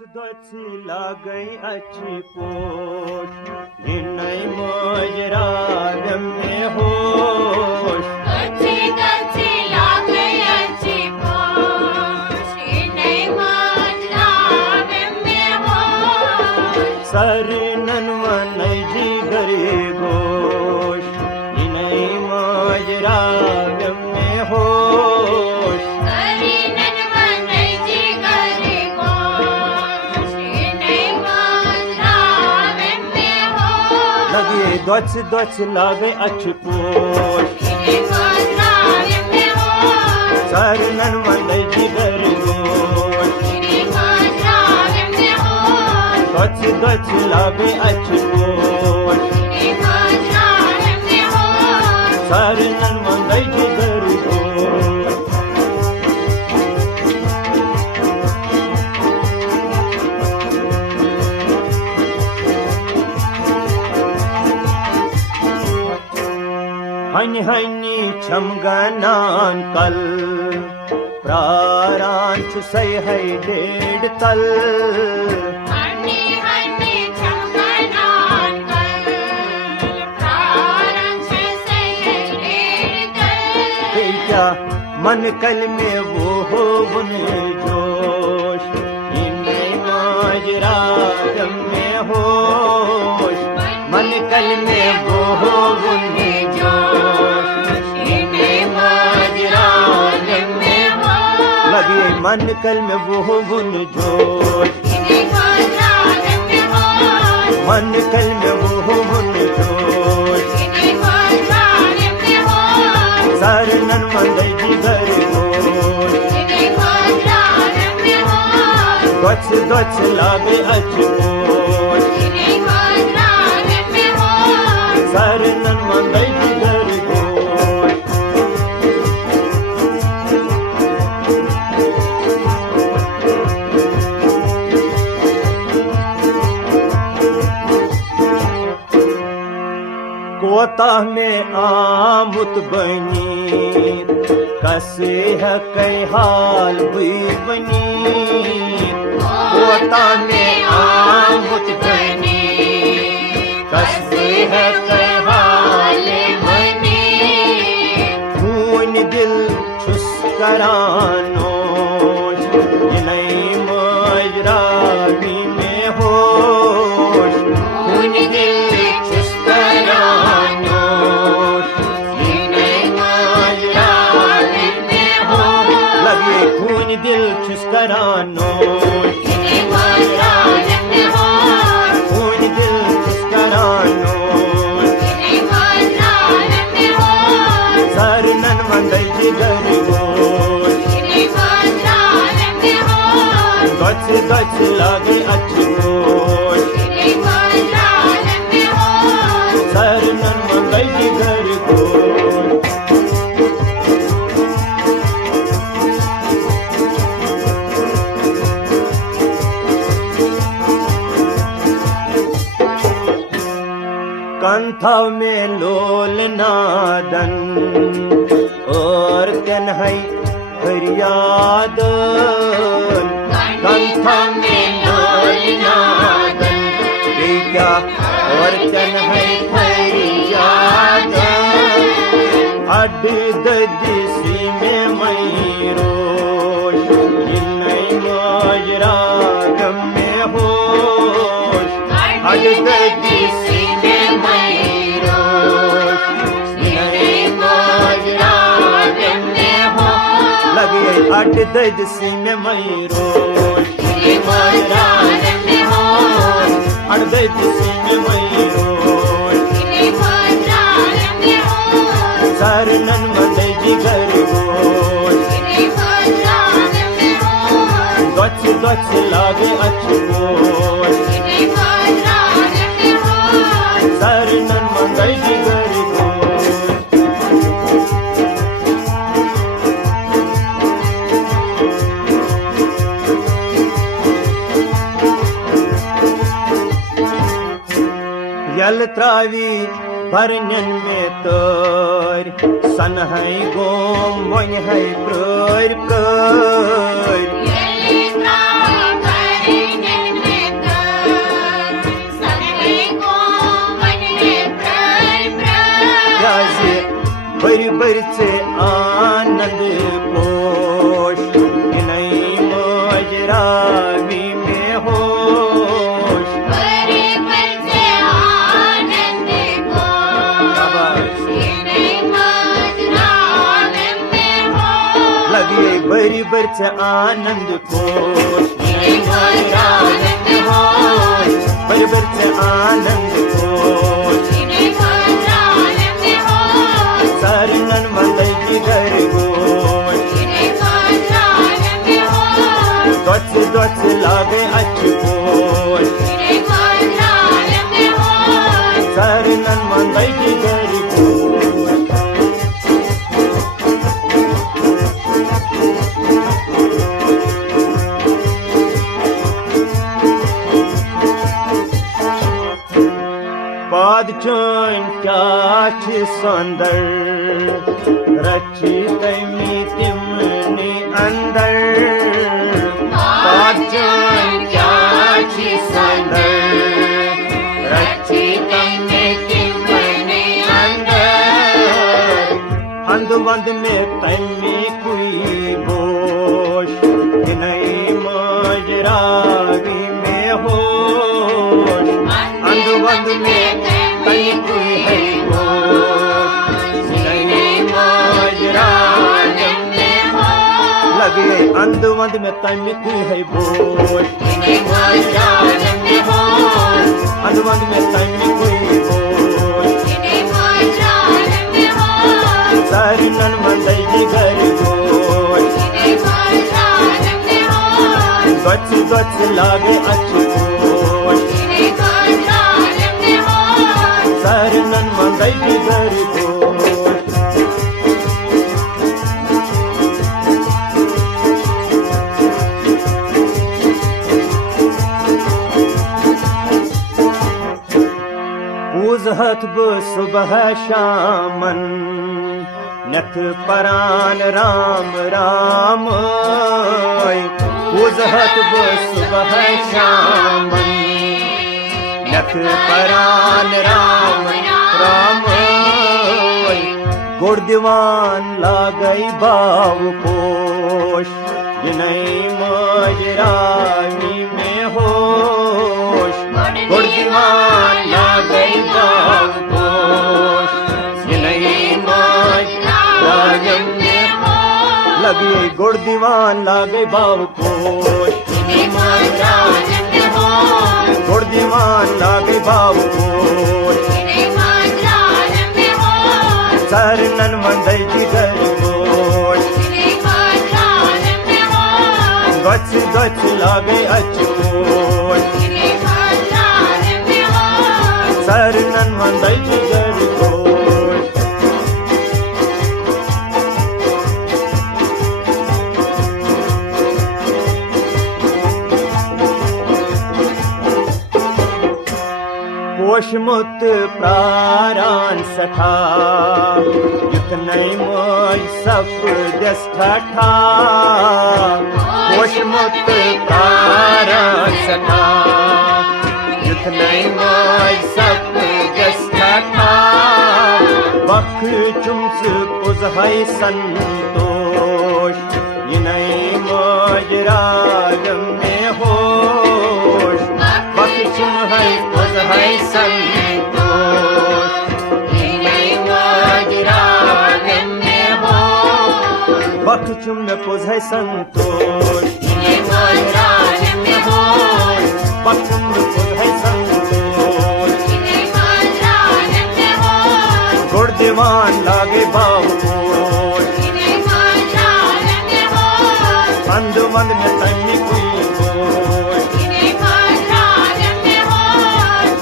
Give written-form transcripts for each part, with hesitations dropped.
दोच लागै अच्छी पोश गिनै मोजराग में होश दोच लागै अच्छी पोश गिनै मोजराग में होश सरनन वनै जिगरे गोश गिनै मोजराग में होश दोच लागे अच्छी पोश सरनन वनै जिगर गोश दोच लागे अच्छी पोश सरनन वनै जिगर गोश हनी हनी छमगनान कल प्रारान छुसै है डेढ़ तल हनी हनी छमगनान कल प्रारान छुसै है डेढ़ तल क्या मन कल में वो हो बुन जोश इनमें माजराग में होश मन कल में वो हो बुन मन कल में वो बुन जोश मन कल में वो बुन जोश सरनन वनै जिगर गोश दोच लागे अच्छी पोश सरनन वनै जिगर गोश कोता में आमुत बनी कसे है कई हाल बुई बनी कोता में आमुत बनी कसे है कई हाल बनी खून दिल छुस करानो इनई मोजरागी में होश खून दिल दिल छुस्करानो खून दिल छुस्करानो सरनन वनै जिगर गोश दोच लागे अच्छी पोश सरनन वनै जिगर गोश कंथा में लोल नादन और कन्है फरियाद कंथा में लोल नादन क्या और कन्है फरियाद अड ददिसी में मई रोश इनई मोजराग में होश अड ददिसी अट ददसी में मई रोश अट ददसी में मई रोश सरनन वनै जिगर गोश दोच लागे अच्छी पोश सरनन वनै जिगर गोश यल त्रावी भरनन में तर सन है गोम वन है प्रोर कर यली त्रावी भरनन बरी बरच आनंद कोश बरी बरच आनंद कोश सरनन मंदई की घर गोश दोच लागे अच्छी कोश सरनन मंदई की घर गोश चोन क्या सुंदर रची तमी तिमने अंदर चोन क्या सुंदर रची तमी तिमने अंदर अंधवंद में तमी कोई बोश नहीं मजरागी में होश अंधवंद में लगे अंधवंद में तमिक है बोश अंधवंद में तमिक बोश सरनन मंदई की घर गोश गच लागे अच्छी गोश सरनन मंदई की घर गोश पूजहत सुबह शामन नथ परान राम राम पूजहत सुबह शामन नथ परान राम राम गुड़ दीवान लागई बाव पोश नहीं मजरानी में होश गुड़ दीवान लागई बाव पोश नहीं मजरानी में लगे गुड़ दीवान लागे बाव पोश गुड़ दीवान लागे बाव पोश सरनन मंदई की घर गोश गच लागे अचकोश सरनन मंदई की घर गोश पोषमुत प्रारान सठा युत नहीं मोज सप दस्ठा पोषमुत प्रारान सठा युत नहीं मोज सप दस्ठा बख चुम्स पुजहई संतोष ये नहीं मोज रागम में होश बख चुम्हई पुजहई संतोष बख चुम पुजहई संतोष बख चुम पुजहई संतोष गुड़ दीवान लागे बाव पोश अंधवंद में तनी कोई गोश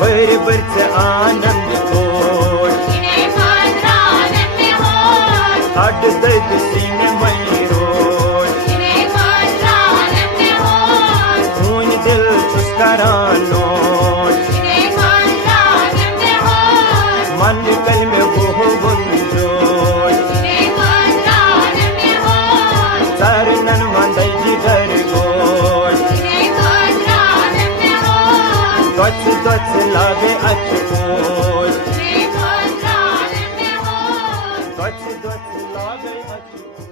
बर बरच आनंद कोश अड दर्द सीने मई रोश खून दिल चुस्करानोश मन कल में वो गुंजोश सरनन मंदई की घर गोश गच लागे अचकोश गच लागे अचकोश